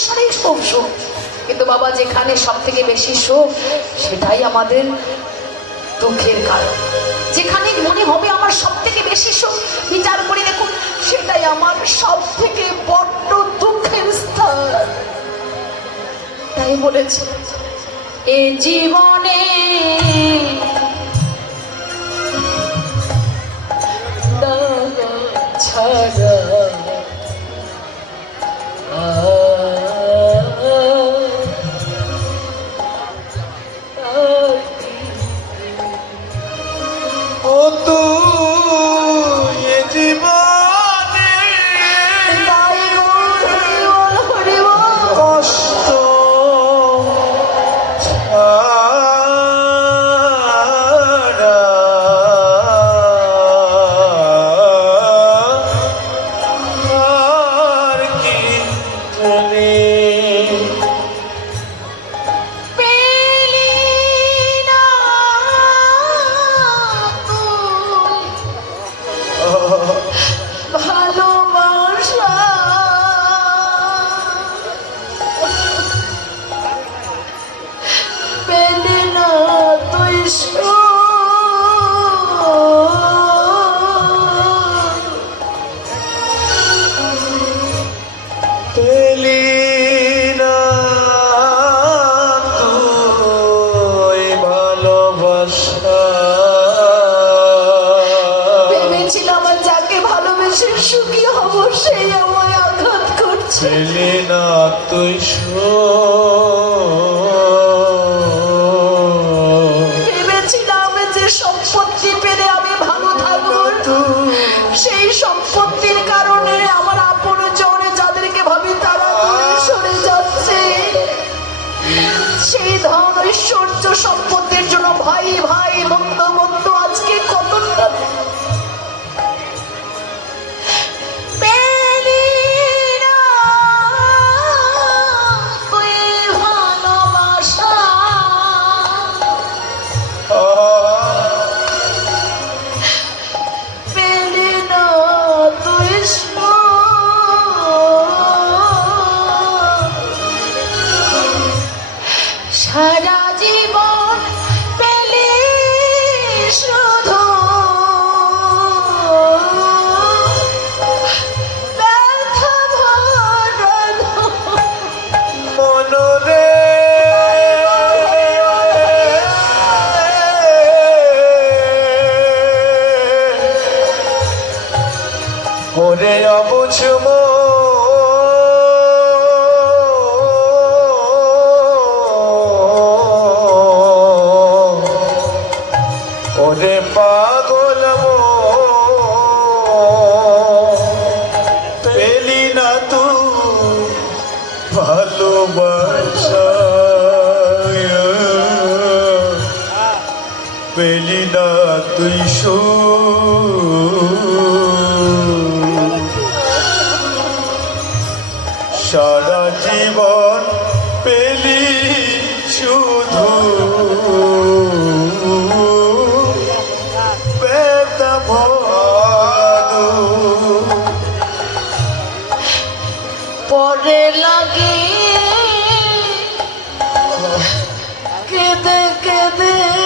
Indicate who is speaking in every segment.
Speaker 1: সংসারেই খুব সুখ। কিন্তু বাবা, যেখানে সব থেকে বেশি সুখ, সেটাই আমাদের দুঃখের কারণ। যেখানে মনে হবে আমার সব থেকে বেশি সুখ, বিচার করে দেখুন, সেটাই আমার সব থেকে বড্ড দুঃখের স্থান। তাই বলেছে, এ জীবনে ছাড়া ঐশ্বর্য সম্পত্তির
Speaker 2: ওরে পাগল পেলি না তুই ভালোবাসা। পেলি না তুই সারা জীবন পেলি
Speaker 1: পরে লাগে। কেঁদে কেঁদে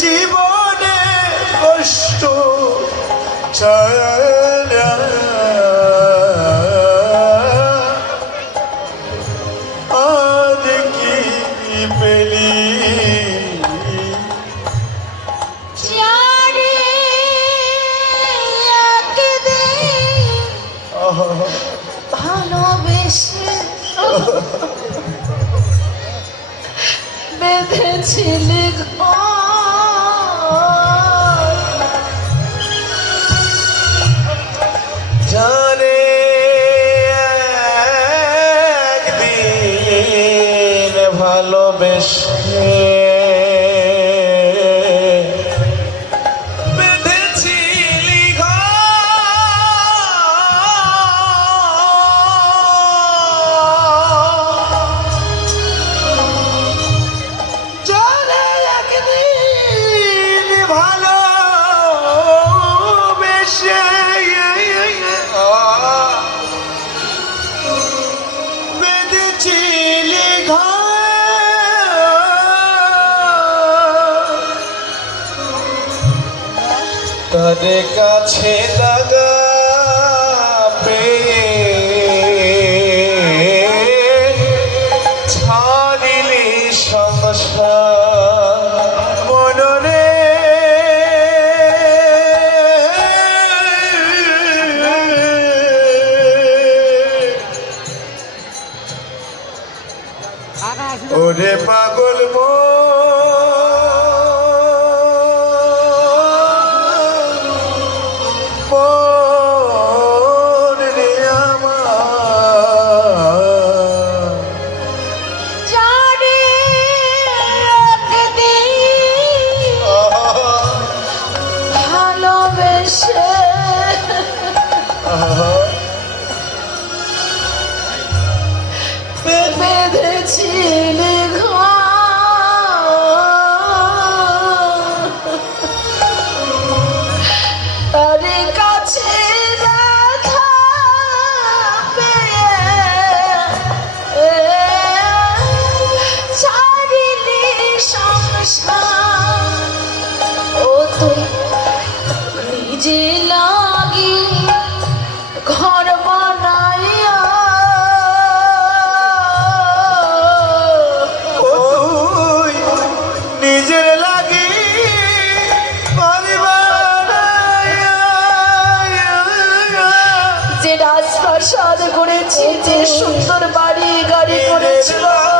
Speaker 1: জীবনে
Speaker 2: কষ্ট আজ কি পেলি?
Speaker 1: ভালোবেসে বেঁধেছিলে ঘর
Speaker 2: ভালোবেসে তার কাছে লাগা
Speaker 1: বেঁধেছিলে আশা করেছি যে সুন্দর বাড়ি গাড়ি
Speaker 2: করেছিলাম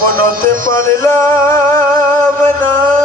Speaker 2: আপনতে পারলাম না।